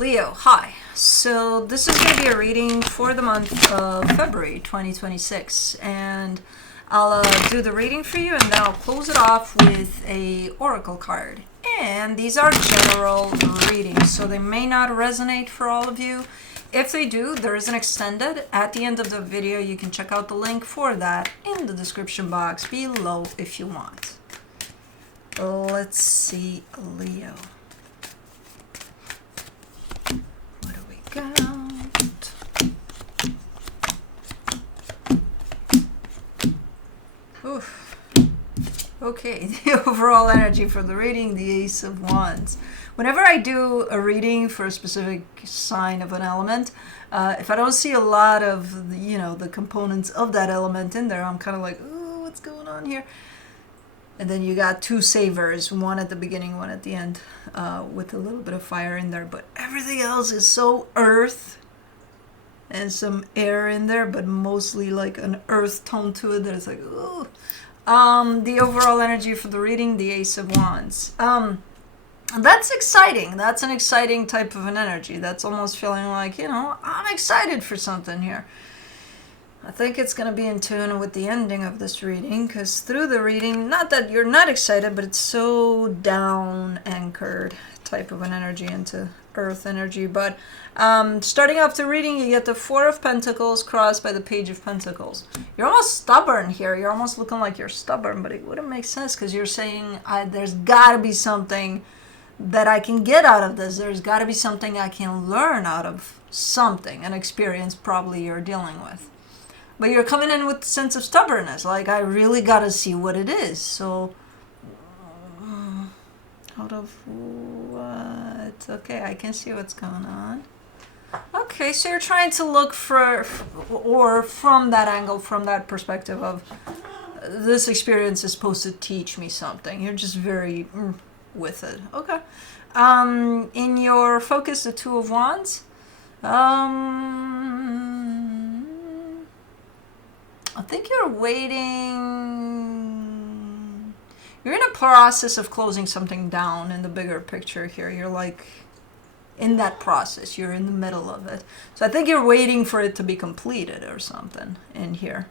Leo, hi. So this is going to be a reading for the month of February 2026, and I'll do the reading for you, and then I'll close it off with a oracle card. And these are general readings, so they may not resonate for all of you. If they do, there is an extended at the end of the video. You can check out the link for that in the description box below if you want. Let's see, Leo. What do we got? Oof. Okay, the overall energy for the reading, the Ace of Wands. Whenever I do a reading for a specific sign of an element, if I don't see a lot of, the components of that element in there, I'm kind of like, ooh, what's going on here? And then you got two savers, one at the beginning, one at the end, with a little bit of fire in there. But everything else is so earth and some air in there, but mostly like an earth tone to it that it's like, ooh. The overall energy for the reading, the Ace of Wands. That's exciting. That's an exciting type of an energy. That's almost feeling like, I'm excited for something here. I think it's going to be in tune with the ending of this reading, because through the reading, not that you're not excited, but it's so down anchored type of an energy into earth energy. But starting off the reading, you get the Four of Pentacles crossed by the Page of Pentacles. You're almost stubborn here. You're almost looking like you're stubborn, but it wouldn't make sense because you're saying there's got to be something that I can get out of this. There's got to be something I can learn out of something, an experience probably you're dealing with. But you're coming in with a sense of stubbornness, like I really got to see what it is. So, out of what? Okay, I can see what's going on. Okay, so you're trying to look for, or from that angle, from that perspective of, this experience is supposed to teach me something. You're just very with it. Okay. In your focus, the Two of Wands. I think you're waiting. You're in a process of closing something down in the bigger picture here. You're like in that process. You're in the middle of it. So I think you're waiting for it to be completed or something in here.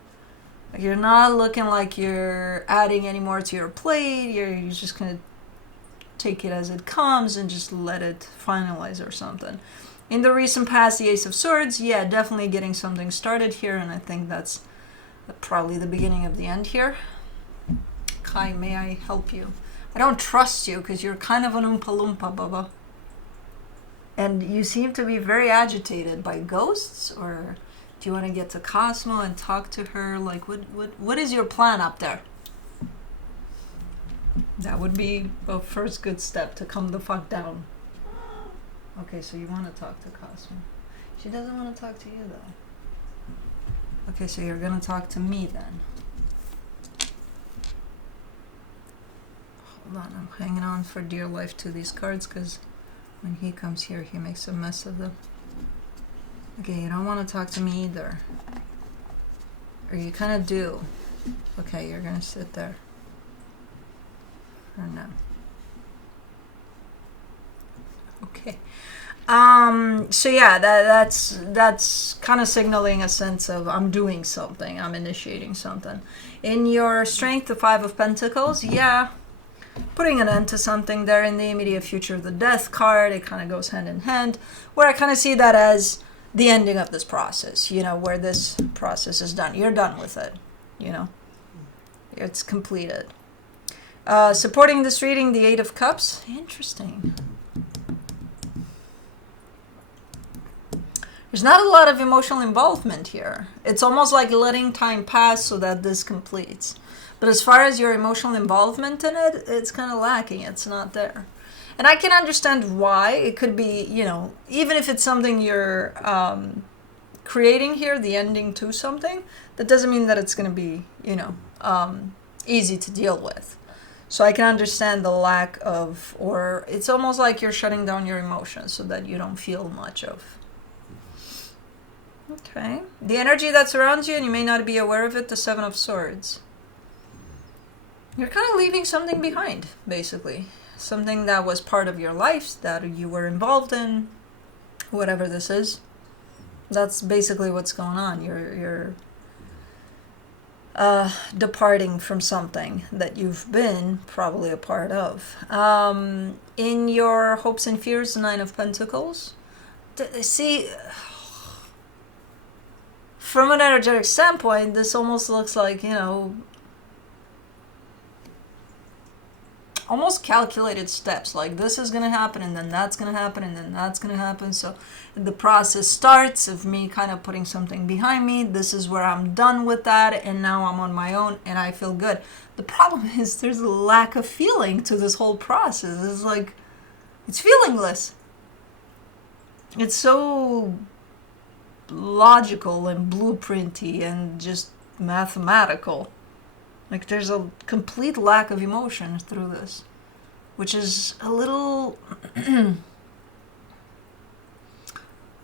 Like you're not looking like you're adding any more to your plate. You're just going to take it as it comes and just let it finalize or something. In the recent past, the Ace of Swords, yeah, definitely getting something started here, and I think that's probably the beginning of the end here. Kai, may I help you? I don't trust you because you're kind of an Oompa Loompa, Bubba. And you seem to be very agitated by ghosts, or do you want to get to Cosmo and talk to her? Like, what is your plan up there? That would be a first good step to come the fuck down. Okay, so you want to talk to Cosmo. She doesn't want to talk to you, though. Okay, so you're going to talk to me then. Hold on, I'm hanging on for dear life to these cards because when he comes here, he makes a mess of them. Okay, you don't want to talk to me either. Or you kind of do. Okay, you're going to sit there. Or no. Okay. So yeah, that's kind of signaling a sense of I'm doing something, I'm initiating something. In your strength, the Five of Pentacles, yeah, putting an end to something there in the immediate future. The Death card, it kind of goes hand in hand, where I kind of see that as the ending of this process, where this process is done. You're done with it, it's completed. Supporting this reading, the Eight of Cups, interesting. There's not a lot of emotional involvement here. It's almost like letting time pass so that this completes. But as far as your emotional involvement in it, it's kind of lacking. It's not there. And I can understand why. It could be, even if it's something you're creating here, the ending to something, that doesn't mean that it's going to be, easy to deal with. So I can understand the lack of, or it's almost like you're shutting down your emotions so that you don't feel much of. Okay. The energy that surrounds you, and you may not be aware of it, the Seven of Swords. You're kind of leaving something behind, basically. Something that was part of your life, that you were involved in. whatever this is. That's basically what's going on. You're departing from something that you've been probably a part of. In your hopes and fears, the Nine of Pentacles. See, from an energetic standpoint, this almost looks like, almost calculated steps. Like, this is going to happen, and then that's going to happen, and then that's going to happen. So the process starts of me kind of putting something behind me. This is where I'm done with that, and now I'm on my own, and I feel good. The problem is there's a lack of feeling to this whole process. It's like, it's feelingless. It's so logical and blueprinty and just mathematical. Like, there's a complete lack of emotion through this, which is a little a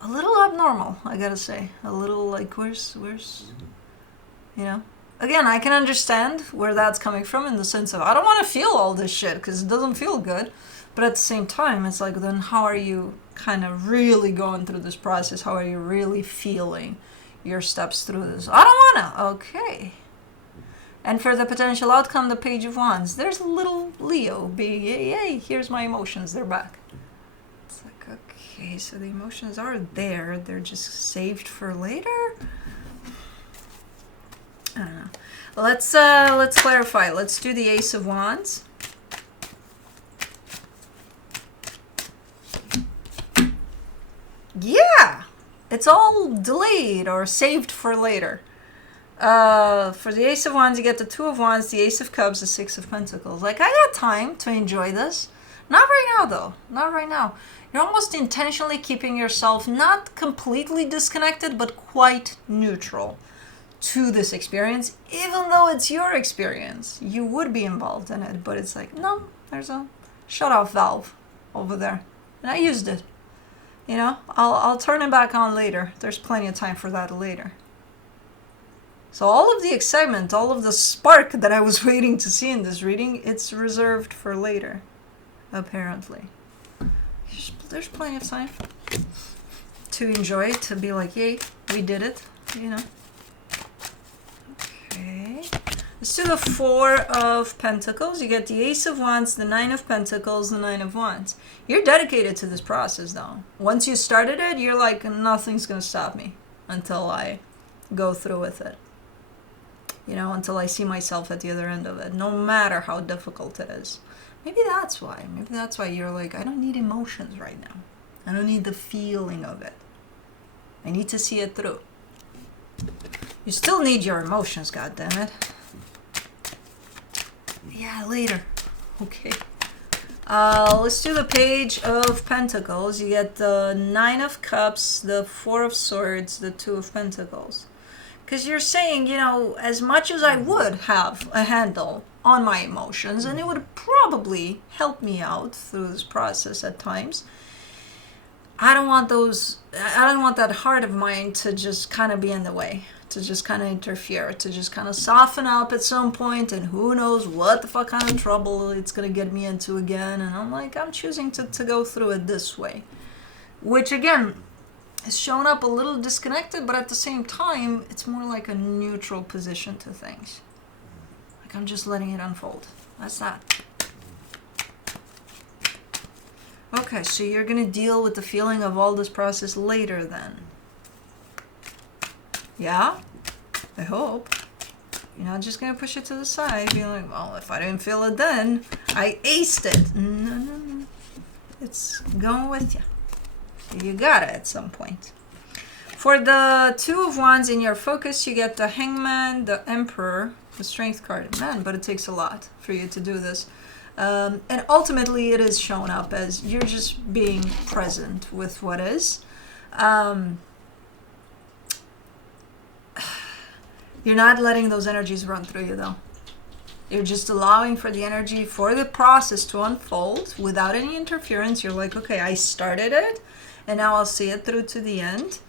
little abnormal, I gotta say. A little like, where's again, I can understand where that's coming from, in the sense of, I don't want to feel all this shit because it doesn't feel good. But at the same time, it's like, then how are you kind of really going through this process? How are you really feeling your steps through this? I don't want to. Okay. And for the potential outcome, the Page of Wands. There's a little Leo being, yay, here's my emotions, they're back. It's like, okay, so the emotions are there. They're just saved for later? I don't know. Let's clarify. Let's do the Ace of Wands. Yeah, it's all delayed or saved for later. For the Ace of Wands, you get the Two of Wands, the Ace of Cups, the Six of Pentacles. Like, I got time to enjoy this. Not right now, though. Not right now. You're almost intentionally keeping yourself not completely disconnected, but quite neutral to this experience. Even though it's your experience, you would be involved in it. But it's like, no, there's a shut-off valve over there. And I used it. You know, I'll turn it back on later. There's plenty of time for that later. So all of the excitement, all of the spark that I was waiting to see in this reading, it's reserved for later, apparently. There's plenty of time to enjoy it, to be like, yay, we did it, you know. Okay. Let's do the Four of Pentacles. You get the Ace of Wands, the Nine of Pentacles, the Nine of Wands. You're dedicated to this process, though. Once you started it, you're like, nothing's going to stop me until I go through with it. You know, until I see myself at the other end of it, no matter how difficult it is. Maybe that's why. Maybe that's why you're like, I don't need emotions right now. I don't need the feeling of it. I need to see it through. You still need your emotions, goddammit. Yeah, later. Okay. Let's do the Page of Pentacles. You get the Nine of Cups, the Four of Swords, the Two of Pentacles. Because you're saying, you know, as much as I would have a handle on my emotions, and it would probably help me out through this process at times, I don't want that heart of mine to just kind of be in the way, to just kind of interfere, to just kind of soften up at some point, and who knows what the fuck kind of trouble it's going to get me into again. And I'm like, I'm choosing to go through it this way. Which, again, is shown up a little disconnected, but at the same time, it's more like a neutral position to things. Like, I'm just letting it unfold. That's that. Okay, so you're going to deal with the feeling of all this process later then. Yeah? I hope. You're not just going to push it to the side, being like, well, if I didn't feel it then, I aced it. No. It's going with you. You got it at some point. For the Two of Wands in your focus, you get the Hangman, the Emperor, the Strength card. Man, but it takes a lot for you to do this. And ultimately, it is shown up as you're just being present with what is. You're not letting those energies run through you, though. You're just allowing for the energy, for the process to unfold without any interference. You're like, okay, I started it, and now I'll see it through to the end.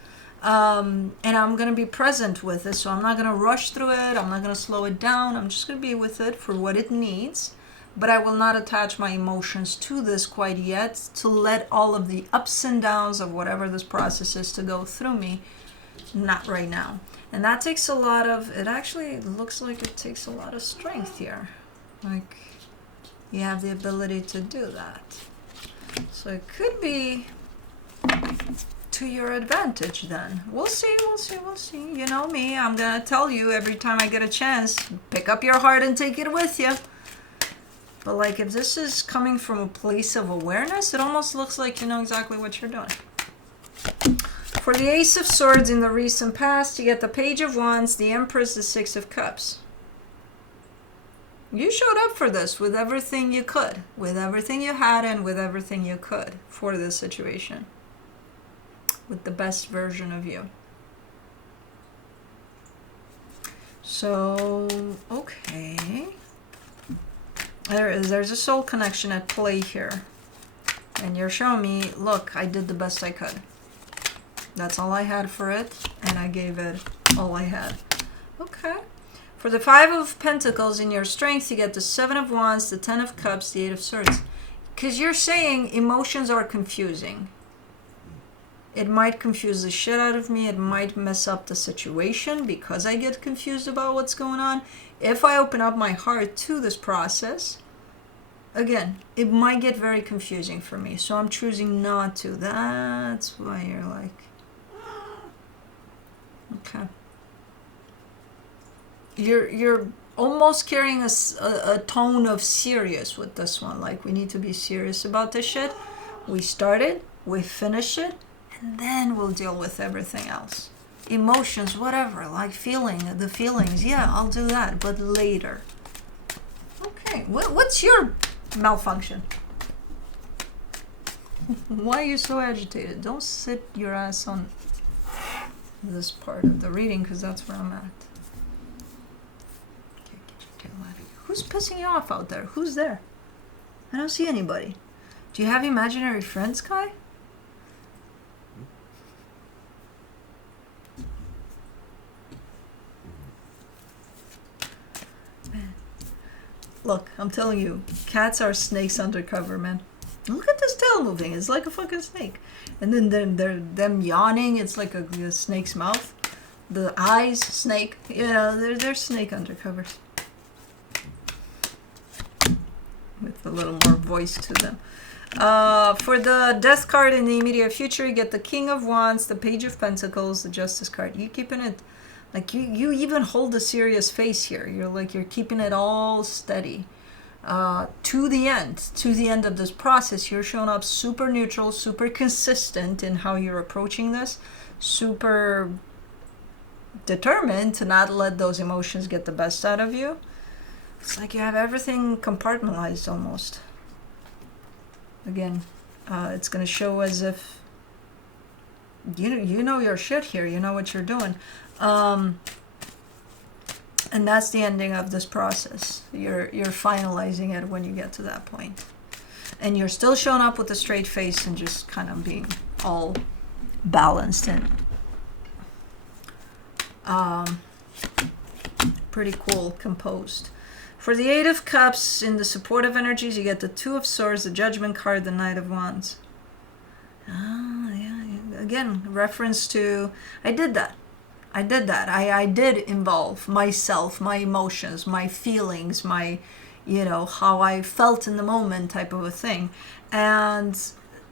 And I'm going to be present with it, so I'm not going to rush through it. I'm not going to slow it down. I'm just going to be with it for what it needs. but I will not attach my emotions to this quite yet, to let all of the ups and downs of whatever this process is to go through me. Not right now. And that takes a lot of, it actually looks like it takes a lot of strength here. Like, you have the ability to do that. So it could be to your advantage then. We'll see, we'll see, we'll see. You know me, I'm gonna tell you every time I get a chance, pick up your heart and take it with you. But like, if this is coming from a place of awareness, it almost looks like you know exactly what you're doing. For the Ace of Swords in the recent past, you get the Page of Wands, the Empress, the Six of Cups. You showed up for this with everything you could, with everything you had, and with everything you could for this situation. With the best version of you. So, okay. There's a soul connection at play here. And you're showing me, look, I did the best I could. That's all I had for it, and I gave it all I had. Okay. For the Five of Pentacles in your strength, you get the Seven of Wands, the Ten of Cups, the Eight of Swords. Because you're saying emotions are confusing. It might confuse the shit out of me. It might mess up the situation because I get confused about what's going on. If I open up my heart to this process, again, it might get very confusing for me. So I'm choosing not to. That's why you're like... Okay. You're almost carrying a tone of serious with this one. Like, we need to be serious about this shit. We started, we finish it, and then we'll deal with everything else. Emotions, whatever, like the feelings, yeah, I'll do that, but later. Okay, what's your malfunction? Why are you so agitated? Don't sit your ass on this part of the reading, because that's where I'm at. Okay, get your tail out of here. Who's pissing you off out there? Who's there? I don't see anybody. Do you have imaginary friends, Kai? Man. Look, I'm telling you, cats are snakes undercover, man. Look at this tail moving. It's like a fucking snake. And then they're them yawning. It's like a snake's mouth. The eyes, snake. You know, they're snake undercovers. With a little more voice to them. For the Death card in the immediate future, you get the King of Wands, the Page of Pentacles, the Justice card. You keeping it, like you even hold a serious face here. You're keeping it all steady. To the end of this process, you're showing up super neutral, super consistent in how you're approaching this, super determined to not let those emotions get the best out of you. It's like you have everything compartmentalized almost. Again, it's going to show as if you know your shit here, you know what you're doing. And that's the ending of this process. You're finalizing it when you get to that point. And you're still showing up with a straight face and just kind of being all balanced and pretty cool, composed. For the Eight of Cups, in the supportive energies, you get the Two of Swords, the Judgment card, the Knight of Wands. Yeah. Again, reference to, I did that. I did involve myself, my emotions, my feelings, my, how I felt in the moment type of a thing. And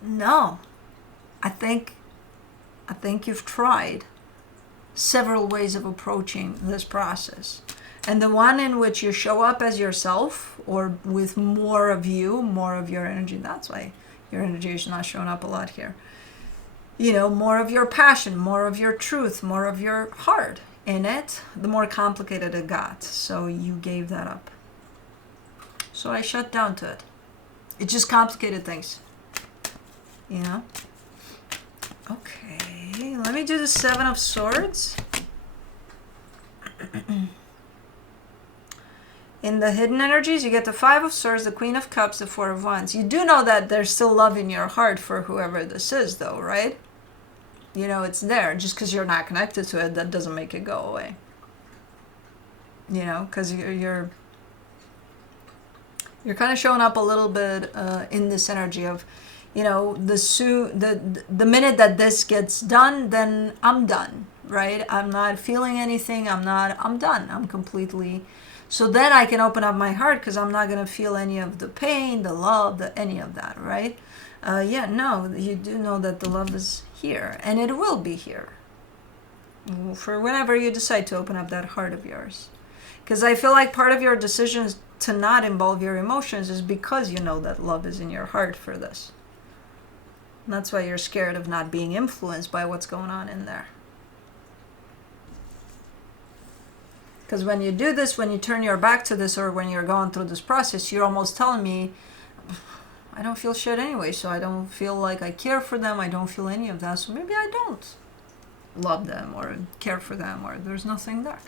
no, I think you've tried several ways of approaching this process. And the one in which you show up as yourself or with more of you, more of your energy, that's why your energy is not showing up a lot here. More of your passion, more of your truth, more of your heart in it, the more complicated it got. So you gave that up. So I shut down to it. It just complicated things. Okay, let me do the Seven of Swords. In the hidden energies, you get the Five of Swords, the Queen of Cups, the Four of Wands. You do know that there's still love in your heart for whoever this is, though, right? It's there. Just because you're not connected to it, that doesn't make it go away. Because You're kind of showing up a little bit in this energy of, the minute that this gets done, then I'm done, right? I'm not feeling anything. I'm done. I'm completely. So then I can open up my heart because I'm not going to feel any of the pain, the love, any of that, right? You do know that the love is here and it will be here for whenever you decide to open up that heart of yours. Because I feel like part of your decisions to not involve your emotions is because you know that love is in your heart for this. And that's why you're scared of not being influenced by what's going on in there. Because when you do this, when you turn your back to this, or when you're going through this process, you're almost telling me, I don't feel shit anyway, so I don't feel like I care for them. I don't feel any of that, so maybe I don't love them or care for them, or there's nothing there.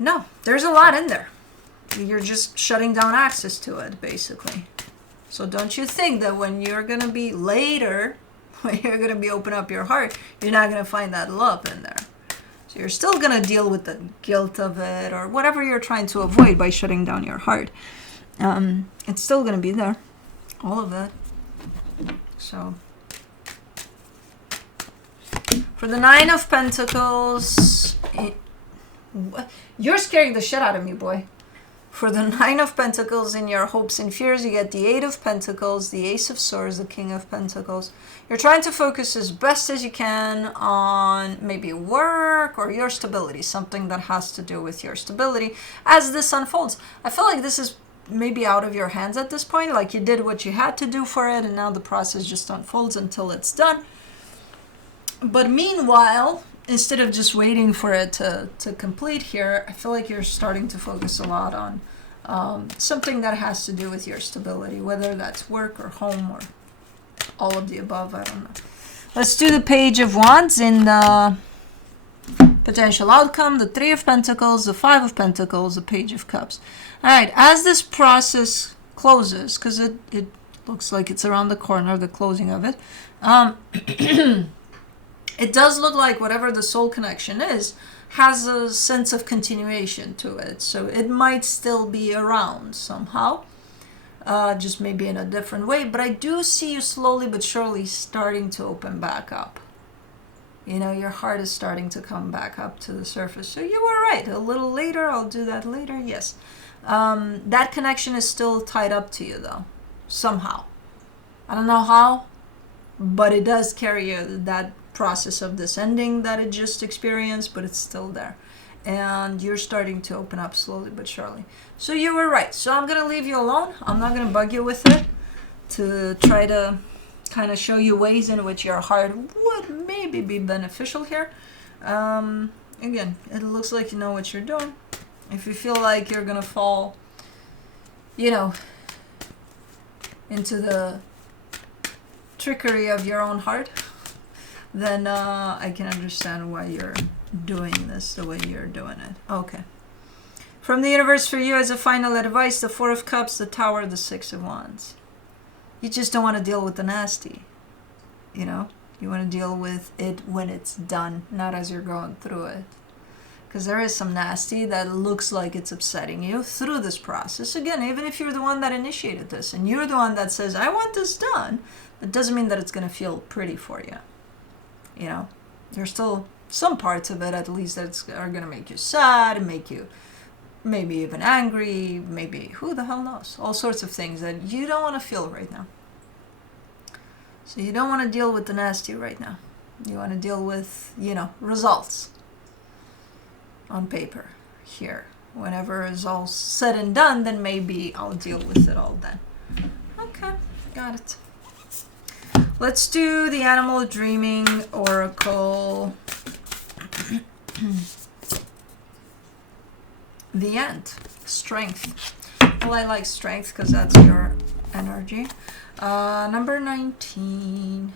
No, there's a lot in there. You're just shutting down access to it, basically. So don't you think that when you're going to be later, when you're going to be open up your heart, you're not going to find that love in there. So you're still going to deal with the guilt of it or whatever you're trying to avoid by shutting down your heart. It's still going to be there. All of that. So for the Nine of Pentacles, you're scaring the shit out of me, boy. For the Nine of Pentacles, in your hopes and fears, you get the Eight of Pentacles, the Ace of Swords, the King of Pentacles. You're trying to focus as best as you can on maybe work or your stability, something that has to do with your stability as this unfolds. I feel like this is maybe out of your hands at this point, like you did what you had to do for it and now the process just unfolds until it's done. But meanwhile, instead of just waiting for it to complete here, I feel like you're starting to focus a lot on something that has to do with your stability, whether that's work or home or all of the above. I don't know. Let's do the Page of Wands in the potential outcome, the Three of Pentacles, the Five of Pentacles, the Page of Cups. All right, as this process closes, because it looks like it's around the corner, the closing of it, it does look like whatever the soul connection is has a sense of continuation to it. So it might still be around somehow, just maybe in a different way. But I do see you slowly but surely starting to open back up. Your heart is starting to come back up to the surface. So you were right. A little later, I'll do that later. Yes. That connection is still tied up to you, though, somehow. I don't know how, but it does carry that process of this ending that it just experienced, but it's still there. And you're starting to open up slowly but surely. So you were right. So I'm going to leave you alone. I'm not going to bug you with it to try to kind of show you ways in which your heart would maybe be beneficial here. Again, it looks like you know what you're doing. If you feel like you're going to fall, into the trickery of your own heart, then I can understand why you're doing this the way you're doing it. Okay. From the universe for you as a final advice, the Four of Cups, the Tower, the Six of Wands. You just don't want to deal with the nasty, You want to deal with it when it's done, not as you're going through it. Because there is some nasty that looks like it's upsetting you through this process. Again, even if you're the one that initiated this and you're the one that says, I want this done, that doesn't mean that it's going to feel pretty for you. There's still some parts of it, at least, that are going to make you sad, make you maybe even angry, maybe, who the hell knows? All sorts of things that you don't want to feel right now. So you don't want to deal with the nasty right now. You want to deal with, results on paper here. Whenever it's all said and done, then maybe I'll deal with it all then. Okay, got it. Let's do the Animal Dreaming Oracle. The End. Strength. Well, I like strength because that's your energy. Number 19.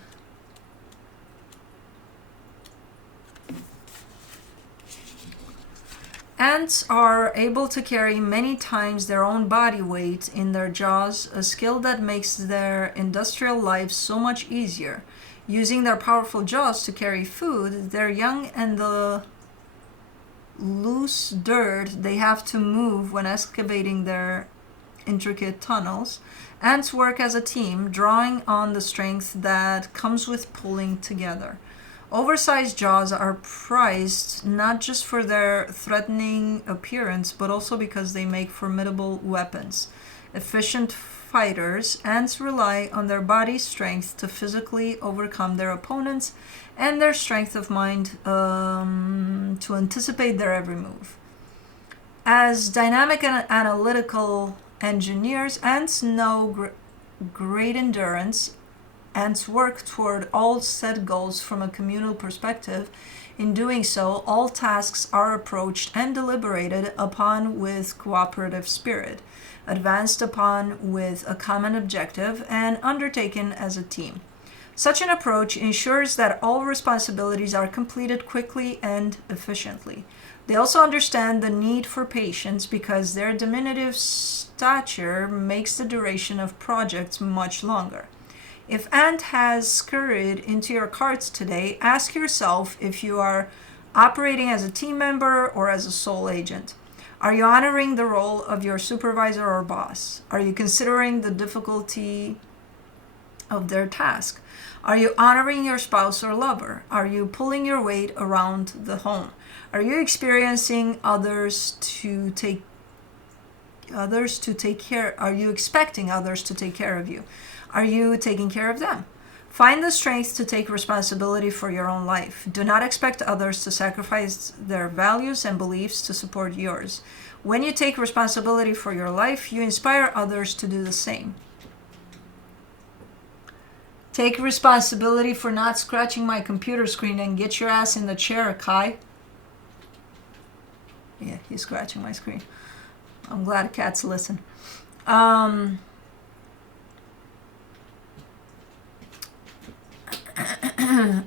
Ants are able to carry many times their own body weight in their jaws, a skill that makes their industrial lives so much easier. Using their powerful jaws to carry food, their young and the loose dirt they have to move when excavating their intricate tunnels. Ants work as a team, drawing on the strength that comes with pulling together. Oversized jaws are prized not just for their threatening appearance, but also because they make formidable weapons. Efficient fighters, ants rely on their body strength to physically overcome their opponents and their strength of mind to anticipate their every move. As dynamic and analytical engineers, ants know great endurance. Ants work toward all set goals from a communal perspective. In doing so, all tasks are approached and deliberated upon with cooperative spirit, advanced upon with a common objective, and undertaken as a team. Such an approach ensures that all responsibilities are completed quickly and efficiently. They also understand the need for patience because their diminutive stature makes the duration of projects much longer. If Ant has scurried into your carts today, ask yourself if you are operating as a team member or as a sole agent. Are you honoring the role of your supervisor or boss? Are you considering the difficulty of their task? Are you honoring your spouse or lover? Are you pulling your weight around the home? Are you experiencing others to take care? Are you expecting others to take care of you? Are you taking care of them? Find the strength to take responsibility for your own life. Do not expect others to sacrifice their values and beliefs to support yours. When you take responsibility for your life, you inspire others to do the same. Take responsibility for not scratching my computer screen and get your ass in the chair, Kai. Yeah, he's scratching my screen. I'm glad cats listen.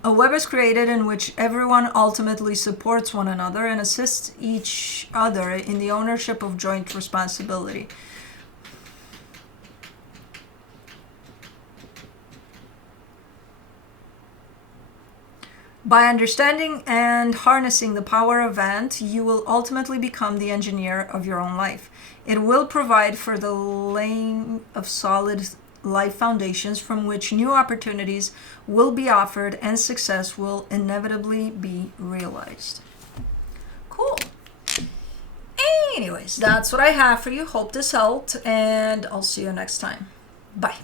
A web is created in which everyone ultimately supports one another and assists each other in the ownership of joint responsibility. By understanding and harnessing the power of Ant, you will ultimately become the engineer of your own life. It will provide for the laying of solid life foundations from which new opportunities will be offered and success will inevitably be realized. Cool. Anyways, that's what I have for you. Hope this helped, and I'll see you next time. Bye.